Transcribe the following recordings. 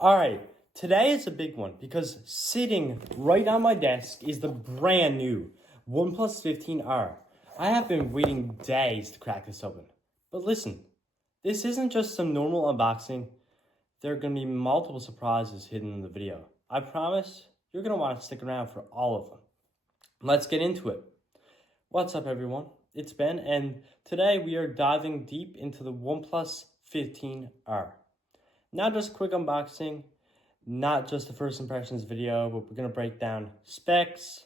All right, today is a big one because sitting right on my desk is the brand new OnePlus 15R. I have been waiting days to crack this open. But listen, this isn't just some normal unboxing. There are going to be multiple surprises hidden in the video. I promise you're going to want to stick around for all of them. Let's get into it. What's up, everyone? It's Ben, and today we are diving deep into the OnePlus 15R. Not just a quick unboxing, not just a first impressions video, but we're going to break down specs,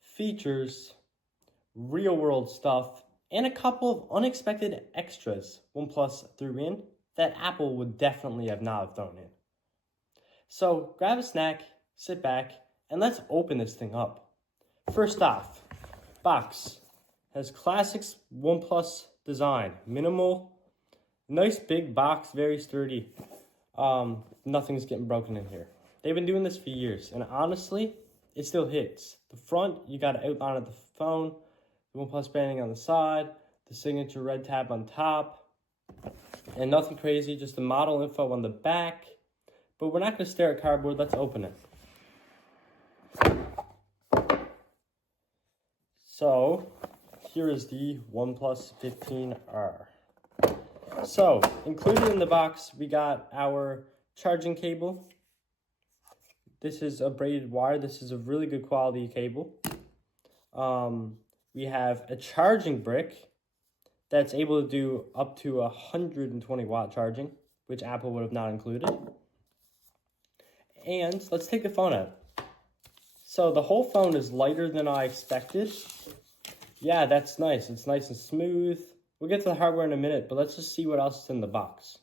features, real world stuff, and a couple of unexpected extras OnePlus threw in that Apple would definitely have not thrown in. So grab a snack, sit back, and let's open this thing up. First off, box has classics OnePlus design, minimal, nice big box, very sturdy. Nothing's getting broken in here. They've been doing this for years, and honestly, it still hits. The front, you got an outline of the phone, the OnePlus branding on the side, the signature red tab on top, and nothing crazy, just the model info on the back. But we're not going to stare at cardboard. Let's open it. So, here is the OnePlus 15R. So, included in the box, we got our charging cable. This is a braided wire. This is a really good quality cable. We have a charging brick that's able to do up to 120 watt charging, which Apple would have not included. And let's take the phone out. So the whole phone is lighter than I expected. Yeah, that's nice. It's nice and smooth. We'll get to the hardware in a minute, but let's just see what else is in the box.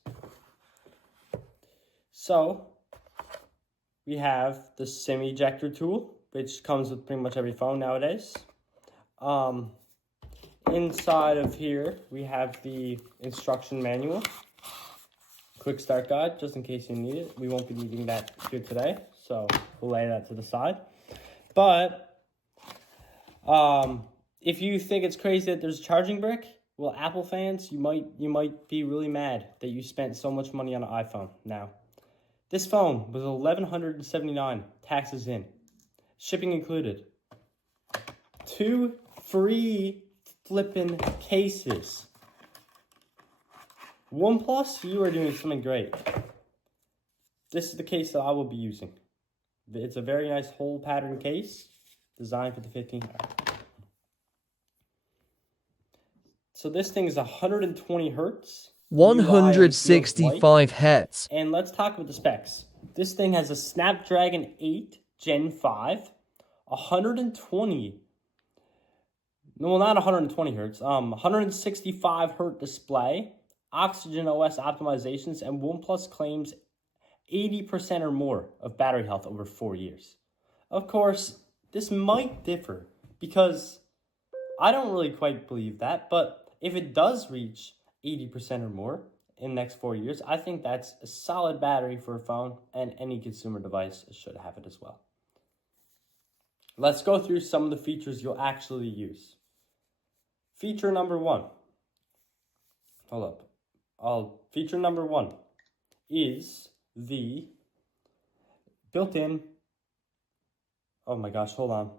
So we have the SIM ejector tool, which comes with pretty much every phone nowadays. Inside of here, we have the instruction manual, quick start guide, just in case you need it. We won't be needing that here today, so we'll lay that to the side. But if you think it's crazy that there's a charging brick, well, Apple fans, you might be really mad that you spent so much money on an iPhone now. This phone was $1,179, taxes in, shipping included. 2 free flipping cases. OnePlus, you are doing something great. This is the case that I will be using. It's a very nice hole pattern case designed for the 15R. So this thing is 120 hertz. 165 Hz. And let's talk about the specs. This thing has a Snapdragon 8 Gen 5, 120. Well, not 120 hertz. 165 hertz display, Oxygen OS optimizations, and OnePlus claims 80% or more of battery health over 4 years. Of course, this might differ because I don't really quite believe that, but if it does reach 80% or more in the next 4 years, I think that's a solid battery for a phone, and any consumer device should have it as well. Let's go through some of the features you'll actually use. Feature number 1. Feature number 1 is the built-in. Oh my gosh, hold on.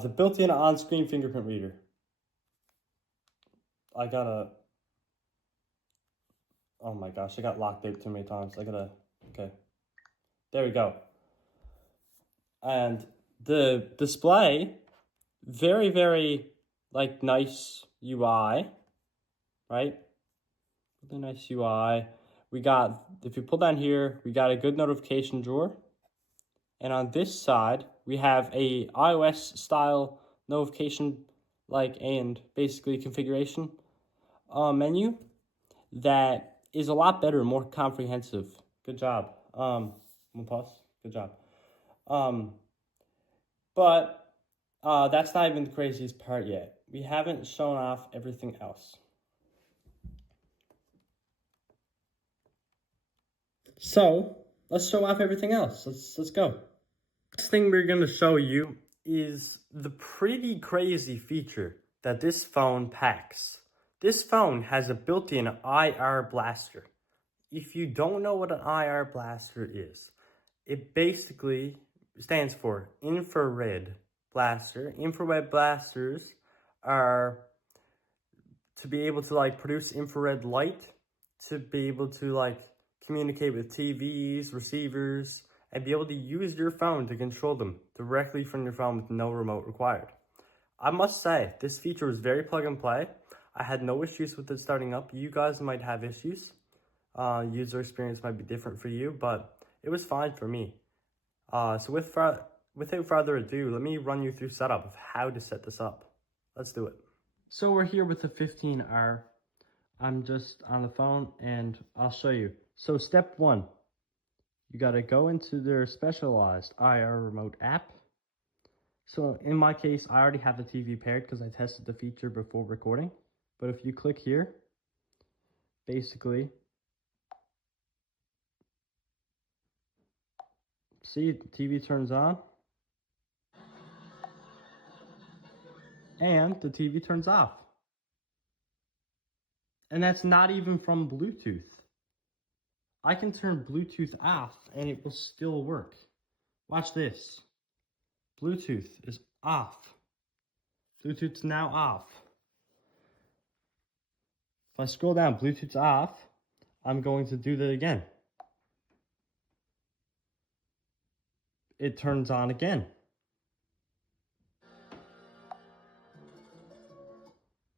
The built-in on-screen fingerprint reader. Oh my gosh, I got locked out too many times. Okay. There we go. And the display, very, very, nice UI, right? Really nice UI. We got, if you pull down here, we got a good notification drawer. And on this side, we have a iOS style notification, and basically configuration menu that is a lot better, more comprehensive. Good job. OnePlus, good job. But that's not even the craziest part yet. We haven't shown off everything else. So let's show off everything else. Let's go. Next thing we're going to show you is the pretty crazy feature that this phone packs. This phone has a built-in IR blaster. if you don't know what an IR blaster is, it basically stands for infrared blaster. Infrared blasters are to be able to like produce infrared light, to be able to like communicate with TVs, receivers, and be able to use your phone to control them directly from your phone with no remote required. I must say, this feature was very plug and play. I had no issues with it starting up. You guys might have issues. User experience might be different for you, but it was fine for me. So without further ado, let me run you through setup of how to set this up. Let's do it. So we're here with the 15R. I'm just on the phone and I'll show you. So step one, you gotta go into their specialized IR remote app. So in my case, I already have the TV paired because I tested the feature before recording. But if you click here, basically, see the TV turns on and the TV turns off. And that's not even from Bluetooth. I can turn Bluetooth off and it will still work. Watch this. Bluetooth is off. Bluetooth's now off. If I scroll down, Bluetooth's off. I'm going to do that again. It turns on again.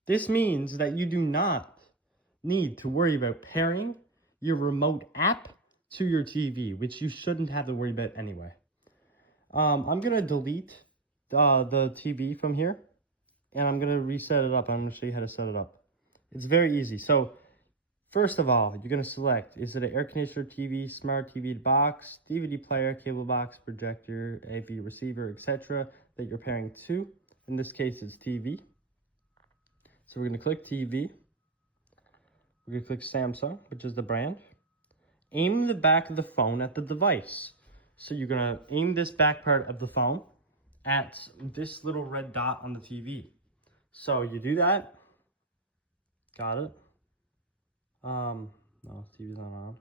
This means that you do not need to worry about pairing your remote app to your TV, which you shouldn't have to worry about anyway. I'm going to delete the TV from here, and I'm going to reset it up. I'm going to show you how to set it up. It's very easy. So first of all, you're going to select, is it an air conditioner, TV, smart TV box, DVD player, cable box, projector, AV receiver, etc. that you're pairing to. In this case, it's TV. So we're going to click TV. We're going to click Samsung, which is the brand. Aim the back of the phone at the device. So you're going to aim this back part of the phone at this little red dot on the TV. So you do that. Got it. No, TV's not on.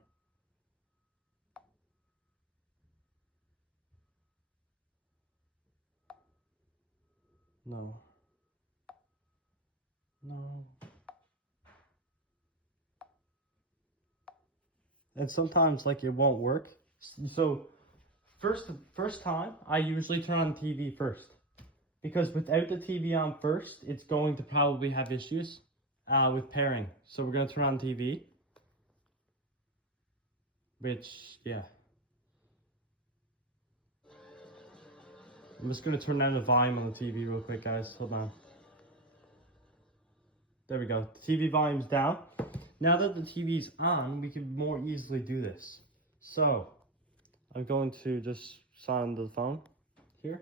No. And sometimes like it won't work. So first time, I usually turn on TV first. Because without the TV on first, it's going to probably have issues with pairing. So we're going to turn on TV. Which, yeah. I'm just going to turn down the volume on the TV real quick, guys. Hold on. There we go. The TV volume's down. Now that the TV's on, we can more easily do this. So, I'm going to just sign the phone here.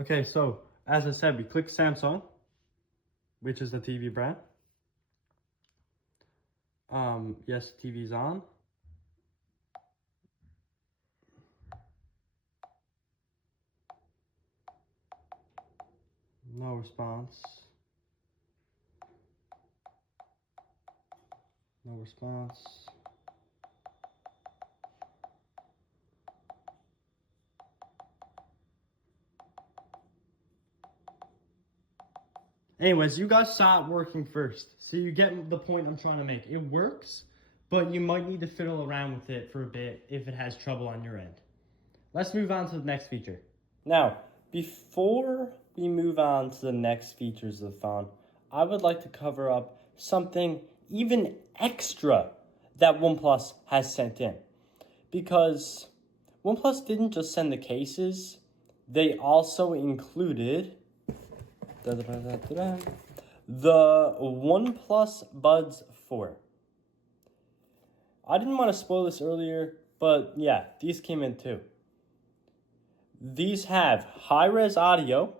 Okay, so as I said, we click Samsung, which is the TV brand. Yes, TV's on. No response. No response. Anyways, you guys saw it working first. So you get the point I'm trying to make. It works, but you might need to fiddle around with it for a bit if it has trouble on your end. Let's move on to the next feature. Now, before we move on to the next features of the phone, I would like to cover up something even extra that OnePlus has sent in. Because OnePlus didn't just send the cases, they also included the OnePlus Buds 4. I didn't want to spoil this earlier, but yeah, these came in too. These have high-res audio,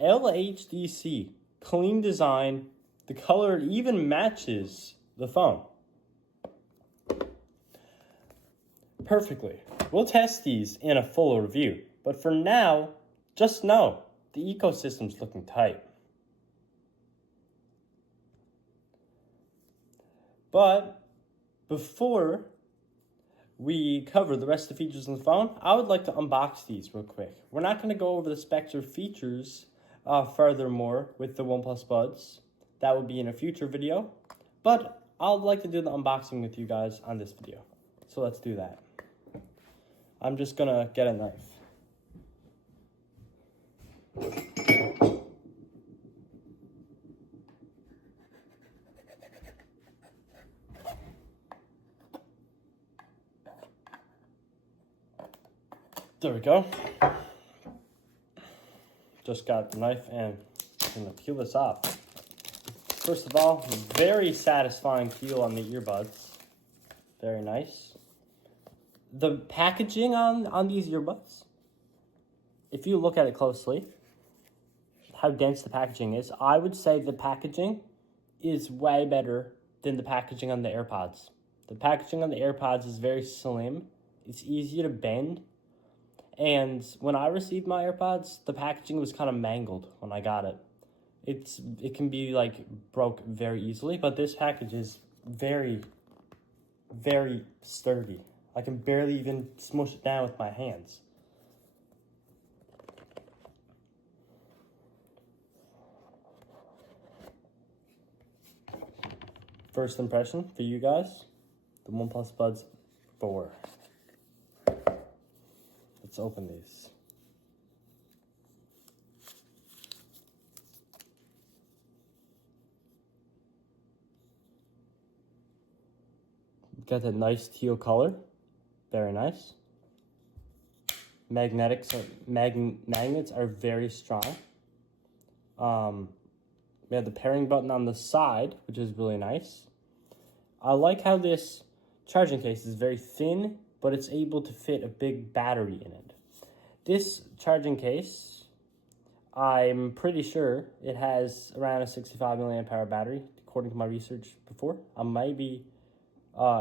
LHDC, clean design, the color even matches the phone perfectly. We'll test these in a full review, but for now, just know the ecosystem's looking tight. But Before we cover the rest of the features on the phone, I would like to unbox these real quick. We're not going to go over the specs or features furthermore with the OnePlus Buds. That would be in a future video, but I'd like to do the unboxing with you guys on this video. So let's do that. I'm just going to get a knife. There we go. Just got the knife and I'm gonna peel this off. First of all, very satisfying peel on the earbuds. Very nice. The packaging on these earbuds, if you look at it closely, how dense the packaging is, I would say the packaging is way better than the packaging on the AirPods. The packaging on the AirPods is very slim. It's easy to bend. And when I received my AirPods, the packaging was kind of mangled when I got it. It can be like broke very easily, but this package is very, very sturdy. I can barely even smush it down with my hands. First impression for you guys, the OnePlus Buds 4. Let's open these. Got that nice teal color. Very nice. Magnets are very strong. We have the pairing button on the side, which is really nice. I like how this charging case is very thin, but it's able to fit a big battery in it. This charging case, I'm pretty sure it has around a 65 milliamp hour battery, according to my research before. I might be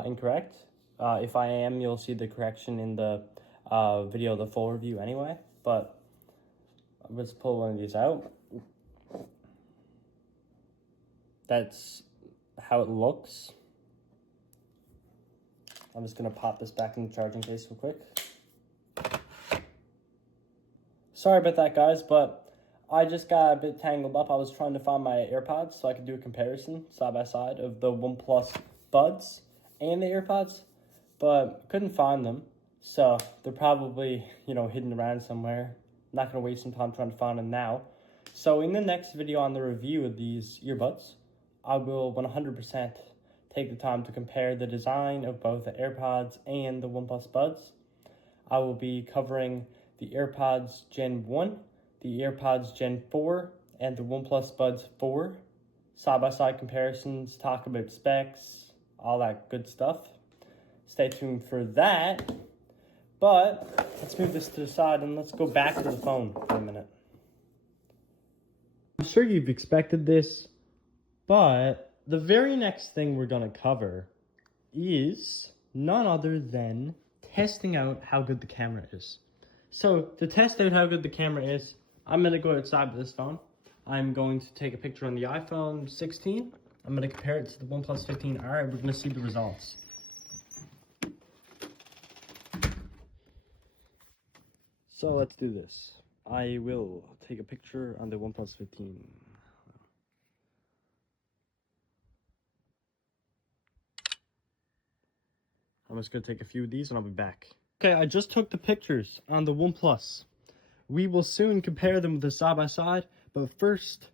incorrect. If I am, you'll see the correction in the video, the full review anyway. But let's pull one of these out. That's how it looks. I'm just gonna pop this back in the charging case real quick. Sorry about that, guys, but I just got a bit tangled up. I was trying to find my AirPods so I could do a comparison side by side of the OnePlus Buds and the AirPods, but couldn't find them. So they're probably, hidden around somewhere. I'm not gonna waste some time trying to find them now. So in the next video on the review of these earbuds, I will 100% take the time to compare the design of both the AirPods and the OnePlus Buds. I will be covering the AirPods Gen 1, the AirPods Gen 4, and the OnePlus Buds 4. Side-by-side comparisons, talk about specs, all that good stuff. Stay tuned for that. But let's move this to the side and let's go back to the phone for a minute. I'm sure you've expected this, but the very next thing we're going to cover is none other than testing out how good the camera is. So to test out how good the camera is, I'm going to go outside with this phone. I'm going to take a picture on the iPhone 16. I'm going to compare it to the OnePlus 15R and we're going to see the results. So let's do this. I will take a picture on the OnePlus 15. I'm just going to take a few of these and I'll be back. Okay, I just took the pictures on the OnePlus. We will soon compare them with the side-by-side, but first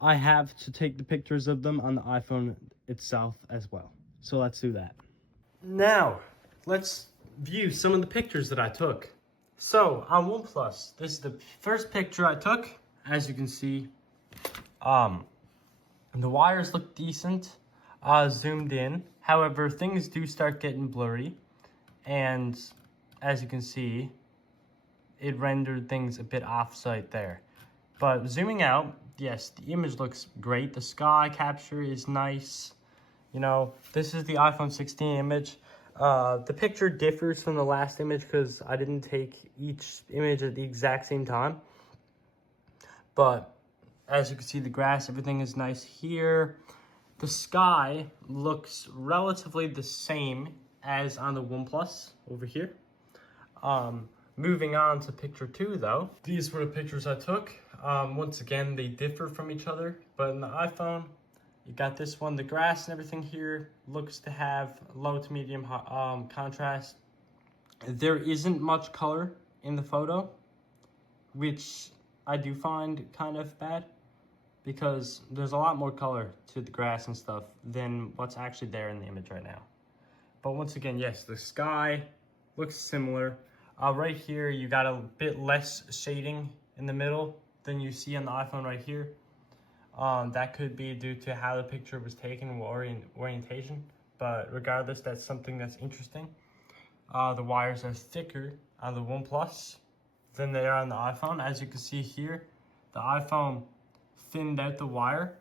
I have to take the pictures of them on the iPhone itself as well. So let's do that. Now, let's view some of the pictures that I took. So, on OnePlus, this is the first picture I took. As you can see, the wires look decent, zoomed in. However, things do start getting blurry, and as you can see, it rendered things a bit off-site there. But zooming out, yes, the image looks great. The sky capture is nice. This is the iPhone 16 image. The picture differs from the last image because I didn't take each image at the exact same time. But as you can see, the grass, everything is nice here. The sky looks relatively the same as on the OnePlus over here. Moving on to picture 2 though. These were the pictures I took. Once again, they differ from each other, but in the iPhone, you got this one. The grass and everything here looks to have low to medium contrast. There isn't much color in the photo, which I do find kind of bad, because there's a lot more color to the grass and stuff than what's actually there in the image right now. But once again, yes, the sky looks similar. Right here, you got a bit less shading in the middle than you see on the iPhone right here. That could be due to how the picture was taken, orientation, but regardless, that's something that's interesting. The wires are thicker on the OnePlus than they are on the iPhone. As you can see here, the iPhone thinned out the wire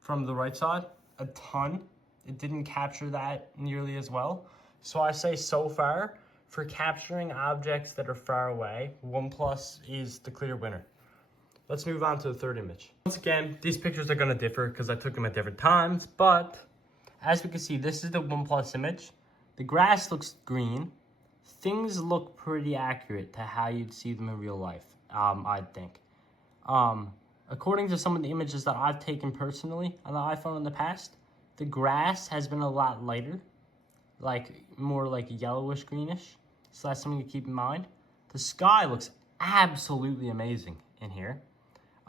from the right side a ton. It didn't capture that nearly as well. So I say so far, for capturing objects that are far away, OnePlus is the clear winner. Let's move on to the third image. Once again, these pictures are gonna differ because I took them at different times, but as we can see, this is the OnePlus image. The grass looks green. Things look pretty accurate to how you'd see them in real life, I'd think. According to some of the images that I've taken personally on the iPhone in the past, the grass has been a lot lighter, like more like yellowish greenish. So that's something to keep in mind. The sky looks absolutely amazing in here.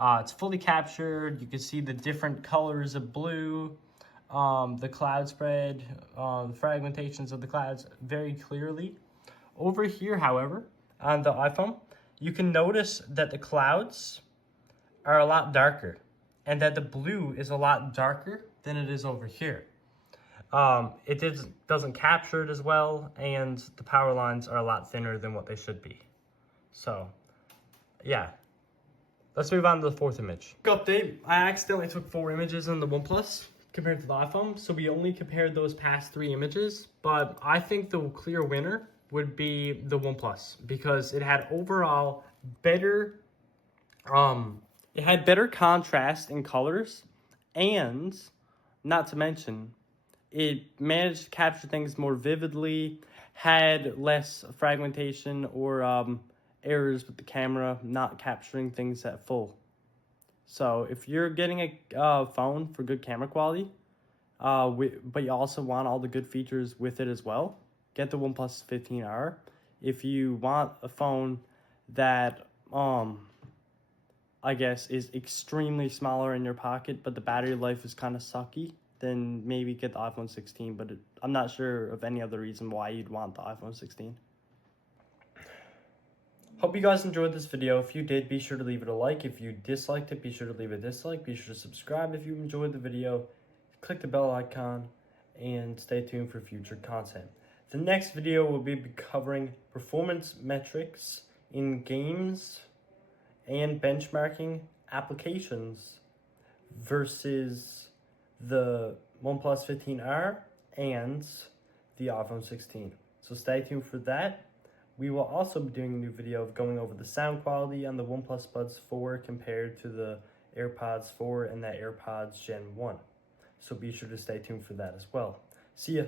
It's fully captured. You can see the different colors of blue, the cloud spread, the fragmentations of the clouds very clearly. Over here, however, on the iPhone, you can notice that the clouds are a lot darker and that the blue is a lot darker than it is over here. It doesn't capture it as well, and the power lines are a lot thinner than what they should be. So, yeah. Let's move on to the fourth image. Quick update, I accidentally took 4 images on the OnePlus compared to the iPhone, so we only compared those past 3 images, but I think the clear winner would be the OnePlus, because it had overall better, it had better contrast in colors, and not to mention, it managed to capture things more vividly, had less fragmentation or errors with the camera, not capturing things at full. So if you're getting a phone for good camera quality, but you also want all the good features with it as well, get the OnePlus 15R. If you want a phone that, I guess, is extremely smaller in your pocket, but the battery life is kind of sucky, then maybe get the iPhone 16, but I'm not sure of any other reason why you'd want the iPhone 16. Hope you guys enjoyed this video. If you did, be sure to leave it a like. If you disliked it, be sure to leave a dislike. Be sure to subscribe if you enjoyed the video. Click the bell icon and stay tuned for future content. The next video will be covering performance metrics in games and benchmarking applications versus the OnePlus 15R and the iPhone 16. So stay tuned for that. We will also be doing a new video of going over the sound quality on the OnePlus Buds 4 compared to the AirPods 4 and the AirPods Gen 1. So be sure to stay tuned for that as well. See ya.